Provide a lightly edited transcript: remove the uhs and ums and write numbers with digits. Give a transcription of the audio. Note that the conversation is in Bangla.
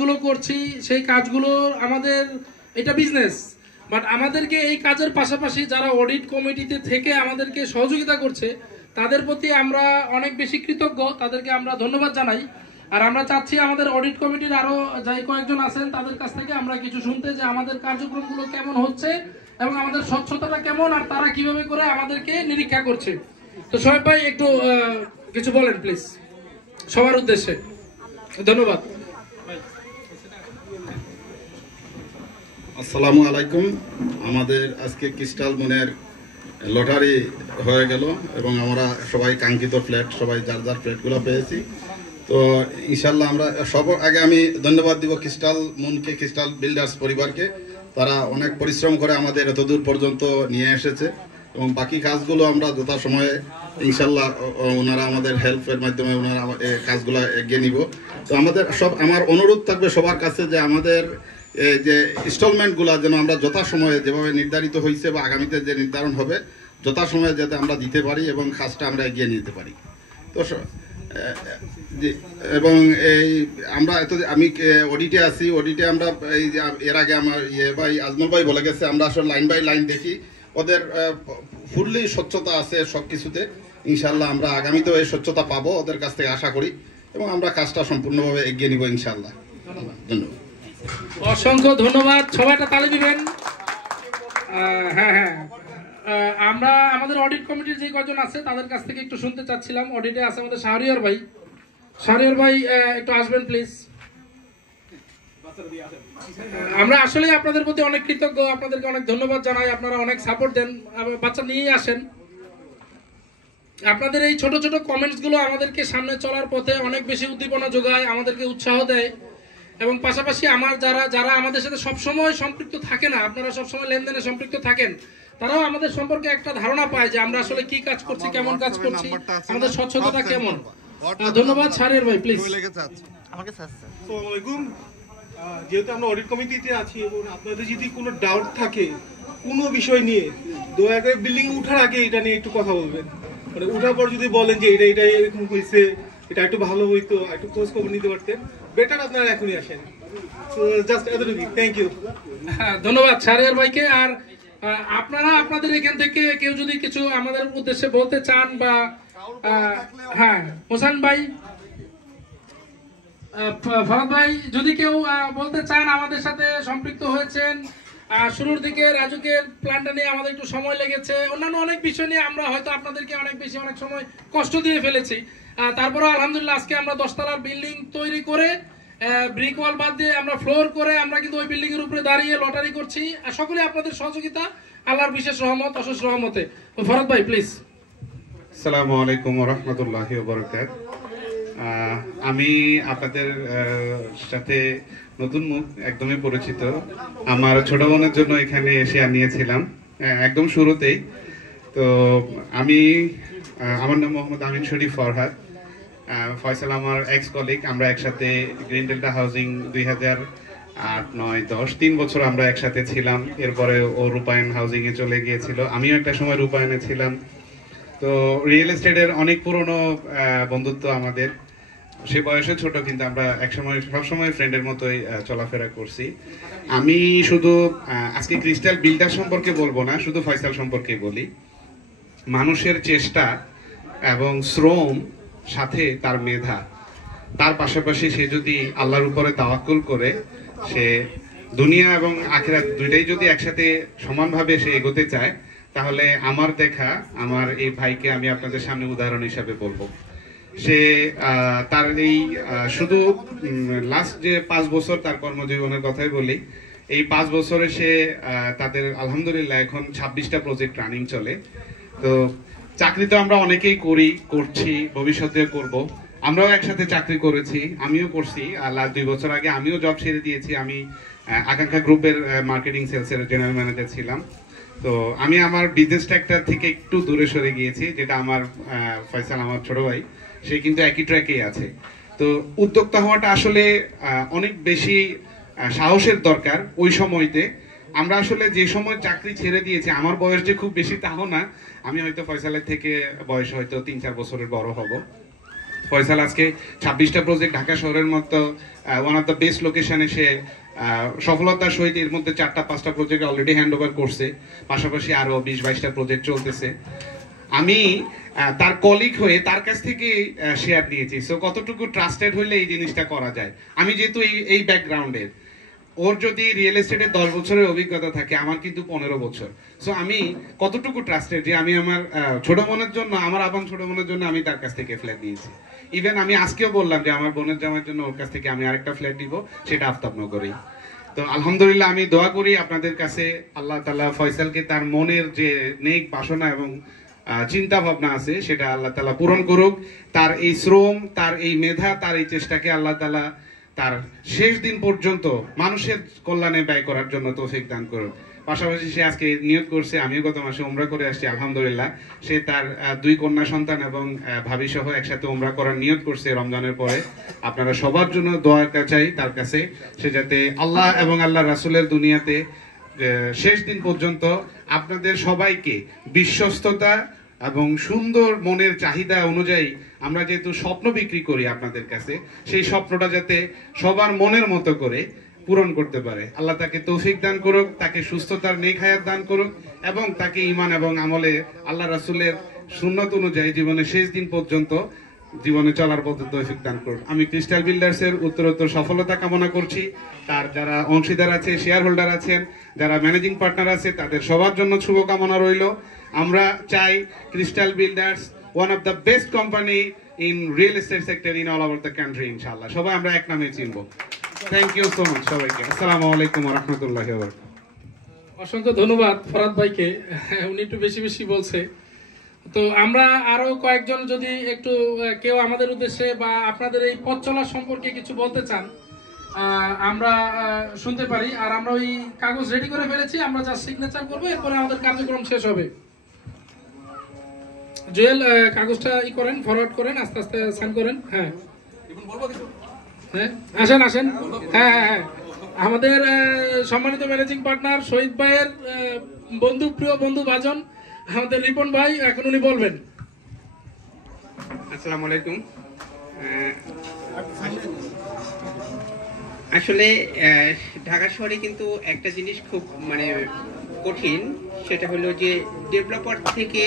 কাজগুলো করছি সেই কাজগুলো আমাদের এটা বিজনেস, বাট আমাদেরকে এই কাজের পাশাপাশি যারা অডিট কমিটিতে থেকে আমাদেরকে সহযোগিতা করছে তাদের প্রতি আমরা অনেক বেশি কৃতজ্ঞ, তাদেরকে আমরা ধন্যবাদ জানাই। আর আমরা চাচ্ছি আমাদের অডিট কমিটির আরো যাই কয়েকজন আছেন তাদের কাছ থেকে আমরা কিছু শুনতে যে আমাদের কার্যক্রমগুলো কেমন হচ্ছে এবং আমাদের স্বচ্ছতাটা কেমন আর তারা কিভাবে করে আমাদেরকে নিরীক্ষা করছে। তো সোহেব ভাই একটু কিছু বলেন প্লিজ সবার উদ্দেশ্যে। ধন্যবাদ। আসসালামু আলাইকুম। আমাদের আজকে ক্রিস্টাল মুনের লটারি হয়ে গেল এবং আমরা সবাই কাঙ্ক্ষিত ফ্ল্যাট সবাই যার যার ফ্ল্যাটগুলো পেয়েছি। তো ইনশাল্লাহ আমরা সবার আগে আমি ধন্যবাদ দিব ক্রিস্টাল মুনকে, ক্রিস্টাল বিল্ডার্স পরিবারকে। তারা অনেক পরিশ্রম করে আমাদের এতদূর পর্যন্ত নিয়ে এসেছে এবং বাকি কাজগুলো আমরা যথাসময়ে ইনশাল্লাহ ওনারা আমাদের হেল্পের মাধ্যমে ওনারা কাজগুলো এগিয়ে নিব। তো আমার অনুরোধ থাকবে সবার কাছে যে আমাদের যে ইনস্টলমেন্টগুলো যেন আমরা যথাসময়ে যেভাবে নির্ধারিত হয়েছে বা আগামীতে যে নির্ধারণ হবে যথাসময়ে যাতে আমরা দিতে পারি এবং কাজটা আমরা এগিয়ে নিতে পারি। তো এবং এই আমরা আমি অডিটে আছি, অডিটে আমরা এই এর আগে আমার ভাই আজমল ভাই বলে গেছে আমরা আসলে লাইন বাই লাইন দেখি, ওদের ফুললি স্বচ্ছতা আছে সব কিছুতে। ইনশাল্লাহ আমরা আগামীতেও এই স্বচ্ছতা পাবো ওদের কাছ থেকে আশা করি এবং আমরা কাজটা সম্পূর্ণভাবে এগিয়ে নিব ইনশাল্লাহ। ধন্যবাদ। অসংখ্য ধন্যবাদ, সবাইটা তালি দিবেন। হ্যাঁ, আমরা আমাদের অডিট কমিটির যে কজন আছে তাদের কাছ থেকে একটু শুনতে চাচ্ছিলাম। অডিটে আছে আমাদের শাহরিয়ার ভাই। শাহরিয়ার ভাই একটু আসবেন প্লিজ। আমরা আসলে আপনাদের প্রতি অনেক কৃতজ্ঞ, আপনাদেরকে অনেক ধন্যবাদ জানাই, আপনারা অনেক সাপোর্ট দেন, বাচ্চা নিয়েই আসেন। আপনাদের এই ছোট ছোট কমেন্টস গুলো আমাদেরকে সামনে চলার পথে অনেক বেশি উদ্দীপনা যোগায়, আমাদেরকে উৎসাহ দেয় এবং পাশাপাশি যারা আমাদের সাথে সবসময় সম্পৃক্ত থাকে না, আপনারা সবসময় লেনদেনে সম্পৃক্ত থাকেন, তারাও আমাদের সম্পর্কে একটা ধারণা পায় যে আমরা আসলে কি কাজ করছি, কেমন কাজ করছি, আমাদের স্বচ্ছতাটা কেমন। ধন্যবাদ। শাহরিয়ার ভাই প্লিজ। আসসালামু আলাইকুম। যেহেতু আমরা অডিট কমিটিতে আছি এবং আপনাদের যদি কোনো ডাউট থাকে কোনো বিষয় নিয়ে, দয়া করে বিল্ডিং উঠার আগে এটা নিয়ে একটু কথা বলবেন। মানে উঠার পর যদি বলেন যে এটা এরকম হয়েছে, এটা একটু ভালো হইতো, একটু খোঁজ খবর নিতে পারতেন, বেটার আপনারা এখনই আসেন। তো জাস্ট এতটুকুই। Thank you. ধন্যবাদ শাহরিয়ার ভাইকে। আর আপনারা আপনাদের এখান থেকে কেউ যদি কিছু আমাদের উদ্দেশ্যে বলতে চান বা হ্যাঁ হোসেন ভাই, ফরাদ ভাই, যদি কেউ বলতে চান আমাদের সাথে সম্পৃক্ত হয়েছেন, শুরুর দিকে রাজুকের প্ল্যানটা নিয়ে আমাদের একটু সময় লেগেছে, অন্যান্য অনেক বিষয় নিয়ে আমরা হয়তো আপনাদেরকে অনেক সময় কষ্ট দিয়ে ফেলেছি, তারপরেও আলহামদুলিল্লাহ আজকে আমরা 10 তলার বিল্ডিং তৈরি করে ব্রিক ওয়াল বাদ দিয়ে আমরা ফ্লোর করে আমরা কিন্তু ওই বিল্ডিং এর উপরে দাঁড়িয়ে লটারি করছি। আর সকলে আপনাদের সহযোগিতা, আল্লাহর বিশেষ রহমত, অশেষ রহমতে। ফরাদ ভাই প্লিজ। আসসালামু আলাইকুম ওয়া রাহমাতুল্লাহি ওয়া বারাকাতুহু। আমি আপনাদের সাথে নতুন মুখ, একদমই পরিচিত। আমার ছোট বোনের জন্য এখানে এসে আনিয়েছিলাম একদম শুরুতেই। তো আমার নাম মোহাম্মদ আমিন শরীফ ফরহাদ। ফয়সাল আমার এক্স কলিগ, আমরা একসাথে গ্রিন ডেল্টা হাউজিং 2008, 9, 10 3 বছর আমরা একসাথে ছিলাম। এরপরে ও রূপায়ণ হাউজিং এ চলে গিয়েছিল, আমিও একটা সময় রূপায়ণে ছিলাম। তো রিয়েল এস্টেটের অনেক পুরনো বন্ধুত্ব আমাদের। সে বয়সে ছোট কিন্তু আমরা সবসময় ফ্রেন্ডের মতোই চলাফেরা করছি। আমি শুধু আজকে ক্রিস্টাল বিল্ডার সম্পর্কে বলবো না, শুধু ফয়সাল সম্পর্কে বলি। মানুষের চেষ্টা এবং শ্রম সাথে তার মেধা, তার পাশাপাশি সে যদি আল্লাহর উপরে তাওয়াক্কুল করে, সে দুনিয়া এবং আখিরাত দুইটাই যদি একসাথে সমানভাবে সে এগোতে চায়, তাহলে আমার এই ভাইকে আমি আপনাদের সামনে উদাহরণ হিসাবে বলবো। সে তার এই শুধু লাস্ট যে 5 বছর তার কর্মজীবনের কথাই বলি, এই 5 বছরে সে তাদের আলহামদুলিল্লাহ এখন 26টা প্রজেক্ট রানিং চলে। তো চাকরি তো আমরা অনেকেই করছি, ভবিষ্যতে করব। আমরাও একসাথে চাকরি করেছি, আমিও করছি। আর লাস্ট 2 বছর আগে আমিও জব ছেড়ে দিয়েছি। আমি আকাঙ্ক্ষা গ্রুপের মার্কেটিং সেলসের জেনারেল ম্যানেজার ছিলাম। তো আমি আমার বিজনেস ট্র্যাকটা থেকে একটু দূরে সরে গিয়েছি, যেটা আমার ফয়সাল আমার ছোট ভাই, সে কিন্তু একই ট্র্যাকেই আছে। তো উদ্যোক্তা হওয়াটা আসলে অনেক বেশি সাহসের দরকার। ওই সময়তে আমরা আসলে যে সময় চাকরি ছেড়ে দিয়েছি, আমার বয়স যে খুব বেশি তাও না, আমি হয়তো ফয়সালের থেকে বয়স হয়তো 3-4 বছরের বড় হব। ফয়সাল আজকে 26টা প্রজেক্ট ঢাকা শহরের মতো ওয়ান অফ দ্য বেস্ট লোকেশনে সে সফলতার সহিত এর মধ্যে 4টা-5টা প্রজেক্ট অলরেডি হ্যান্ড ওভার করছে, পাশাপাশি আরো 20-22টা প্রজেক্ট চলতেছে। আমি তার কলিগ হয়ে তার কাছ থেকে শেয়ার নিয়েছি, সো কতটুকু ট্রাস্টেড হইলে এই জিনিসটা করা যায়। আমি যেহেতু এই ব্যাকগ্রাউন্ডের, ওর যদি রিয়েল এস্টেটে 10 বছরের অভিজ্ঞতা থাকে, আমার কিন্তু 15 বছর। সো আমি কতটুকু ট্রাস্টেড যে আমি আমার ছোট বোনের জন্য, আমার আপন ছোট বোনের জন্য আমি তার কাছ থেকে ফ্ল্যাট নিয়েছি। ইভেন আমি আজকেও বললাম যে আমার বোনের জামাইয়ের জন্য ওর কাছ থেকে আমি আরেকটা ফ্ল্যাট নিব, সেটা আফতাবনগরেই। তো আলহামদুলিল্লাহ আমি দোয়া করি আপনাদের কাছে আল্লাহ তাআলা ফয়সালকে তার মনের যে নেক বাসনা এবং চিন্তা ভাবনা আছে সেটা আল্লাহ তাআলা পূরণ করুক। তার এই শ্রম, তার এই মেধা, তার এই চেষ্টাকে আল্লাহ তাআলা তার শেষ দিন পর্যন্ত মানুষের কল্যাণে ব্যয় করার জন্য তৌফিক দান করুন। পাশাপাশি সে আজকে নিয়ত করছে, আমিও গত মাসে উমরা করে আসছি আলহামদুলিল্লাহ, সে তার 2 কন্যা সন্তান এবং ভাবি সহ একসাথে উমরা করার নিয়ত করছে রমজানের পরে। আপনারা সবার জন্য দোয়া চাই তার কাছে, সে যাতে আল্লাহ এবং আল্লাহ রাসূলের দুনিয়াতে শেষ দিন পর্যন্ত আপনাদের সবাইকে বিশ্বস্ততা এবং সুন্দর মনের চাহিদা অনুযায়ী আমরা যেহেতু স্বপ্ন বিক্রি করি আপনাদের কাছে, সেই স্বপ্নটা যাতে সবার মনের মতো করে পূরণ করতে পারে। আল্লাহ তাকে তৌফিক দান করুক, তাকে সুস্থতার নেক হায়াত দান করুক এবং তাকে ঈমান এবং আমলে আল্লাহ রাসূলের সুন্নাত অনুযায়ী জীবনের শেষ দিন পর্যন্ত জীবনে চলার পথে তৌফিক দান করুন। আমি ক্রিস্টাল বিল্ডার্সের উত্তরোত্তর সফলতা কামনা করছি। তার যারা অংশীদার আছে, শেয়ার হোল্ডার আছেন, যারা ম্যানেজিং পার্টনার আছে, তাদের সবার জন্য শুভকামনা রইল। আমরা চাই crystal builders one of the best company in real estate sector in all over the country, ইনশাআল্লাহ সবাই আমরা এক নামে চিনব। থ্যাংক ইউ সো মাচ সবাইকে। আসসালামু আলাইকুম ওয়া রাহমাতুল্লাহি ওয়া বারাকাতুহু। অসংখ্য ধন্যবাদ ফরহাদ ভাইকে, উনি একটু বেশি বেশি বলছে। তো আমরা আরো কয়েকজন যদি একটু কেউ আমাদের উদ্দেশ্যে বা আপনাদের এই পথ চলা সম্পর্কে কিছু বলতে চান, আমরা শুনতে পারি। আর আমরা ওই কাগজ রেডি করে ফেলেছি, আমরা যা সিগনেচার করবো, এরপরে আমাদের কার্যক্রম শেষ হবে। জুয়েল কাগজটা করেন, ফরওয়ার্ড করেন, আস্তে আস্তে সাইন করেন। হ্যাঁ হ্যাঁ, আসেন আসেন। হ্যাঁ হ্যাঁ হ্যাঁ, আমাদের সম্মানিত ম্যানেজিং পার্টনার শহীদ ভাইয়ের বন্ধু, প্রিয় বন্ধু ভাজন আমাদের রিপন ভাই, এখন উনি বলবেন। আসসালামু আলাইকুম। আসলে ঢাকা শহরে কিন্তু একটা জিনিস খুব কঠিন, সেটা হলো যে ডেভেলপার থেকে